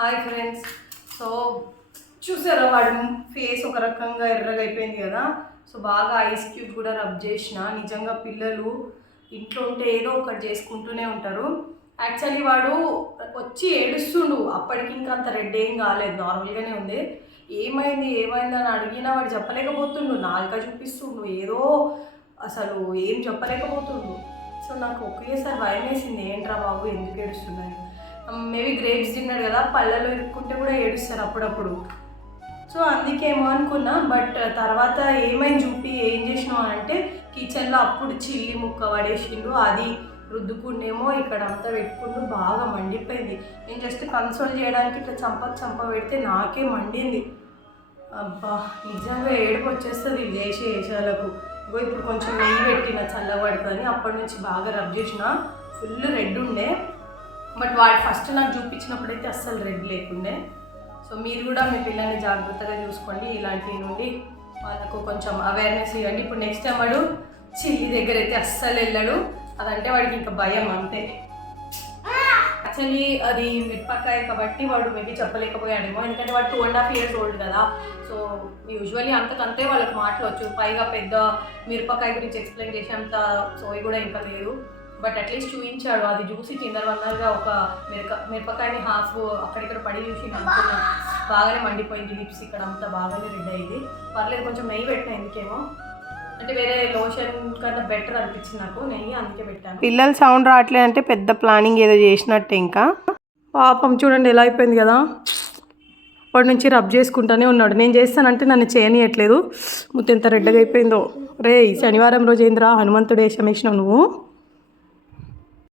Hi friends. So చూసారా వాడి face ఒక రకంగా ఎర్రగా అయిపోయింది కదా? సో బాగా ఐస్ క్యూబ్ కూడా రబ్ చేసిన. నిజంగా పిల్లలు ఇంట్లో ఉంటే ఏదో ఒకటి చేసుకుంటూనే ఉంటారు. యాక్చువల్లీ వాడు వచ్చి ఏడుస్తుండు. అప్పటికి ఇంకా అంత రెడ్ ఏం కాలేదు. నార్మల్గానే ఉంది. ఏమైంది ఏమైంది అని అడిగినా వాడు చెప్పలేకపోతుండు. నాలుక చూపిస్తుండు. ఏదో అసలు ఏం చెప్పలేకపోతుండు. సో నాకు ఒకేసారి భయం వేసింది ఏంట్రా బాబు ఎందుకు ఏడుస్తున్నాయి మేబీ గ్రేప్స్ తిన్నాడు కదా పళ్ళలో ఇరుక్కుంటే కూడా ఏడుస్తారు అప్పుడప్పుడు. సో అందుకేమో అనుకున్నా బట్ తర్వాత ఏమైంది చూపి ఏం చేసినావు అని అంటే కిచెన్లో అప్పుడు చిల్లి ముక్క పడేసిండు అది రుద్దుకుండేమో ఇక్కడ అంతా పెట్టుకుంటూ బాగా మండిపోయింది. నేను జస్ట్ కన్సోల్ చేయడానికి ఇట్లా చంప చంప పెడితే నాకే మండింది. అబ్బా నిజంగా ఏడుపు వచ్చేస్తుంది ఇది చేసే ఇగో ఇప్పుడు కొంచెం నెయ్యి పెట్టిన చల్లబడుతుంది అప్పటి నుంచి బాగా రబ్ చేసిన ఫుల్ రెడ్ ఉండే. బట్ వాడు ఫస్ట్ నాకు చూపించినప్పుడైతే అస్సలు రెడ్ లేకుండే. సో మీరు కూడా మీ పిల్లల్ని జాగ్రత్తగా చూసుకోండి. ఇలాంటి నుండి వాళ్ళకు కొంచెం అవేర్నెస్ ఇవ్వండి. ఇప్పుడు నెక్స్ట్ టైం వాడు చిల్లి దగ్గర అయితే అస్సలు వెళ్ళడు. అదంటే వాడికి ఇంకా భయం అంతే. యాక్చువల్లీ అది మిరపకాయ కాబట్టి వాడు మేబీ చెప్పలేకపోయాడేమో. ఎందుకంటే వాడు two and half years old కదా. సో యూజువల్లీ అంతకంతే వాళ్ళకి మాట్లాడవచ్చు పైగా పెద్ద మిరపకాయ గురించి ఎక్స్ప్లెయిన్ చేసేంత సోయి కూడా ఇంకా లేదు. బట్ అట్లీస్ట్ చూపించాడు అది చూసి కింద వందలుగా ఒక మిరప మిరపకాయని హాఫ్ అక్కడిక్కడ పడి చూసి అనుకున్నా. బాగానే మండిపోయింది లిప్స్ ఇక్కడ అంతా బాగానే రెడ్ అయింది పర్లేదు కొంచెం నెయ్యి పెట్టిన ఎందుకేమో. అంటే వేరే లోషన్ కన్నా బెటర్ అనిపించింది నాకు. నెయ్యి అందుకే పెట్టాను. పిల్లలు సౌండ్ రావట్లేదు అంటే పెద్ద ప్లానింగ్ ఏదో చేసినట్టే ఇంకా. పాపం చూడండి ఎలా అయిపోయింది కదా. అప్పటి నుంచి రబ్ చేసుకుంటానే ఉన్నాడు. నేను చేస్తానంటే నన్ను చేయనియట్లేదు. మొత్తం ఎంత రెడ్డగా అయిపోయిందో. రే శనివారం రోజు ఏంద్రా? హనుమంతుడు వేషం వేసినావు నువ్వు?